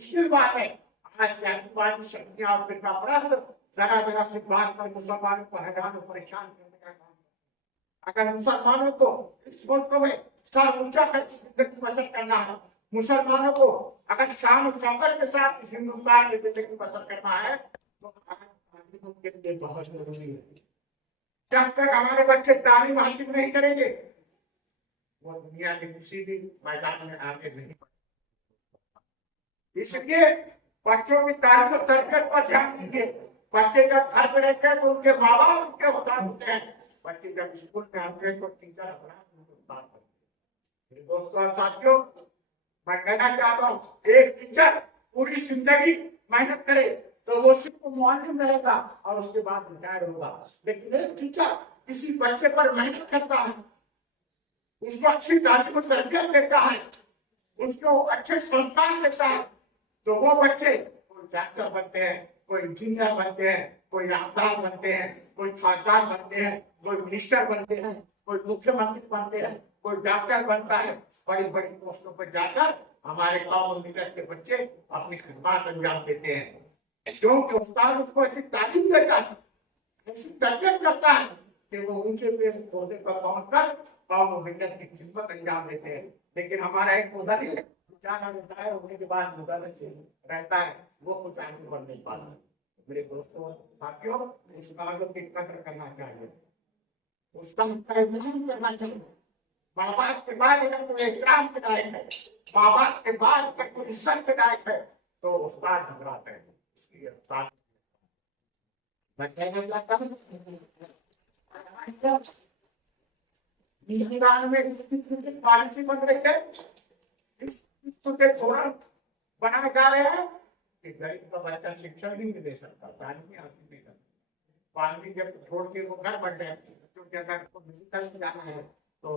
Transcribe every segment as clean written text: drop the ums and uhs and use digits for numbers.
मुश्किल बात है। आज जातिवादी शक्तियां और फिर जरा जरा से बात पर मुसलमानों को हैरान और परेशान करने का काम। अगर मुसलमानों को इस मुल्क में सर ऊंचा कर जिंदगी बसर करना है, मुसलमानों को अगर शान शौकत के साथ इस हिंदुस्तान में जिंदगी बसर करना है, तो के लिए बहुत जरूरी है। जब तक हमारे बच्चे तालीम हासिल नहीं करेंगे, वो दुनिया के किसी भी मैदान में आगे नहीं बढ़। इसलिए बच्चों की तालीम और तरबियत पर ध्यान दीजिए। बच्चे जब घर में रहते हैं तो उनके माँ बाप उनके उस्ताद होते हैं। बच्चे जब स्कूल में आते हैं तो टीचर अपना उनके उस्ताद होते हैं। दोस्तों और साथियों, मैं कहना चाहता हूँ, एक टीचर पूरी जिंदगी मेहनत करे तो वो सिर्फ मुअल्लिम रहेगा और उसके बाद रिटायर होगा। लेकिन एक टीचर किसी बच्चे पर मेहनत करता है, उसको अच्छी तालीम और तरबियत देता है, उसको अच्छे संस्कार देता है, तो वो बच्चे कोई डॉक्टर बनते हैं, कोई इंजीनियर बनते हैं, कोई रामदास बनते हैं, कोई खासदार बनते हैं, कोई मिनिस्टर बनते हैं, कोई मुख्यमंत्री बनते हैं, कोई डॉक्टर बनता है। बड़ी बड़ी पोस्टों पर जाकर हमारे गांव और मिलत के बच्चे अपनी खिदमत अंजाम देते हैं, क्योंकि उस्ताद उसको ऐसी तालीम देता है, ऐसी तरबियत करता है कि वो ऊंचे पौधे पर पहुंचकर गांव और मिलत की खिदमत अंजाम देते हैं। लेकिन हमारा एक उधर ही जाना रहता है, होने के बाद उधर रहता है, वो कुछ आगे बढ़ नहीं पाता। मेरे दोस्तों साथियों, उस्तादों की कदर करना चाहिए, उसका एहतराम करना चाहिए। माँ बाप के बाद अगर कोई एहतराम के लायक है, माँ बाप के बाद अगर कोई इज्जत के लायक है, तो उस्ताद घबराते हैं। इसलिए उस्ताद मैं कहना चाहता हूँ, पॉलिसी बन रही है, इस धोरण बनाए जा रहे हैं कि गरीब का बच्चा शिक्षा भी नहीं दे सकता, तालीम हासिल नहीं करता। पानी जब छोड़ के वो घर बढ़ रहे हैं, क्योंकि अगर उसको मेडिकल में जाना है तो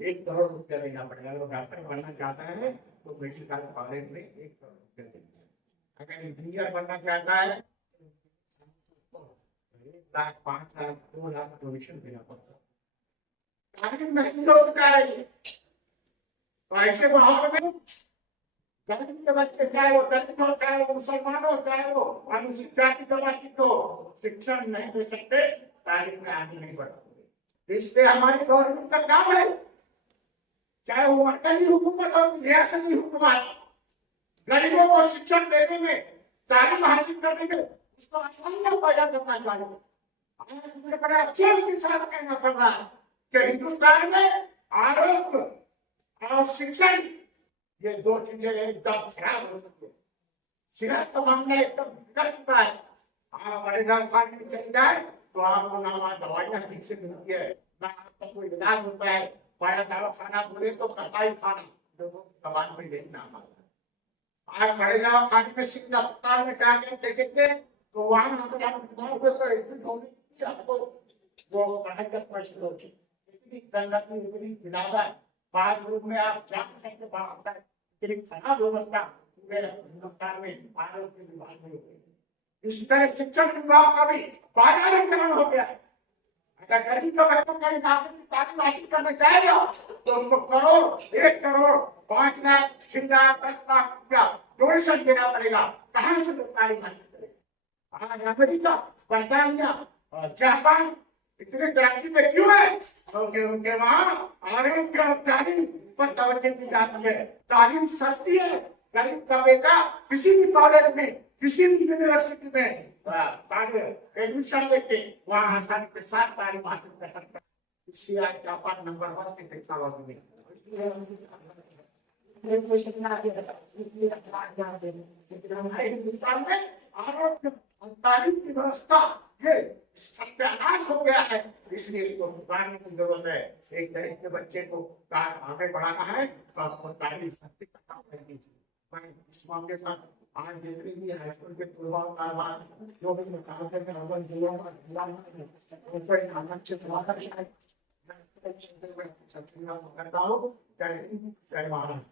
1 करोड़ रुपया देना पड़ेगा। अगर डॉक्टर बनना चाहता है तो मेडिकल कॉलेज में 1 करोड़ रुपया देना। अगर इंजीनियर बनना चाहता है तो 1 लाख, 5 लाख, 2 लाख डोनेशन देना पड़ता है। तालीम नहीं लोग जा रही है, तो ऐसे माहौल में गरीब के बच्चे, चाहे वो दलित हो, चाहे वो मुसलमान हो, चाहे वो अनुसूचित जाति समाज को शिक्षण नहीं दे सकते, तालीम में आगे नहीं बढ़ सकते। इसलिए हमारी गवर्नमेंट का काम है, चाहे वो मरकजी हुकूमत हो, रियासती हुकूमत, गरीबों को शिक्षण देने में, तालीम हासिल करने में उसको आसानी पैदा करना चाहिए। बड़े अफसोस के साथ कहना पड़ रहा है कि हिंदुस्तान में आरोग्य और शिक्षण, ये 2 चीजें एकदम खराब हो चुकी है। सेहत का मामला एकदम बिगड़ चुका है। आप बड़े दवाखाने में चले जाए तो आपको ना वहाँ दवाइयाँ ठीक से मिलती है, ना आपका कोई इलाज होता है। बड़ा दवाखाना बोले तो कसाई खाना, लोगों की जबान में देखना हमारा। आज बड़े दवाखाने में सिविल अस्पताल में जाके देखेंगे तो वहाँ वो बाथरूम में आप जा सकते, खराब व्यवस्था पूरे हिंदुस्तान में आरोग्य विभाग में हो गई। इस तरह शिक्षण विभाग का भी बाजारीकरण हो गया है। अगर गरीब का बच्चा कहीं तालीम हासिल करना चाहेगा तो उसको करोड़, 1 करोड़, 5 लाख, 6 लाख, 10 लाख रुपया डोनेशन देना पड़ेगा। कहाँ से तालीम हासिल करेगा? आज अमेरिका, बर्तानिया और जापान इतनी तरक्की में क्यों है? क्योंकि उनके वहाँ आरोग्य और तालीम पर तवज्जो दी जाती है। तालीम सस्ती है। गरीब का बेटा किसी भी कॉलेज में, किसी भी यूनिवर्सिटी में एडमिशन लेके वहाँ आसानी के साथ तालीम हासिल कर सकता है। इसलिए आज जापान नंबर 1 की टेक्नोलॉजी में हिंदुस्तान में आरोग्य और तालीम की व्यवस्था ये सत्यानाश हो गया है। इसलिए इसको सुधारने की जरूरत है। एक गरीब के बच्चे को आगे बढ़ाना है तो आपको तालीम सस्ती करना पड़ेगी। मैं इस मामले पर आज जितनी भी हाई स्कूल के जो भी करता हूँ, जय हिंद, जय भारत।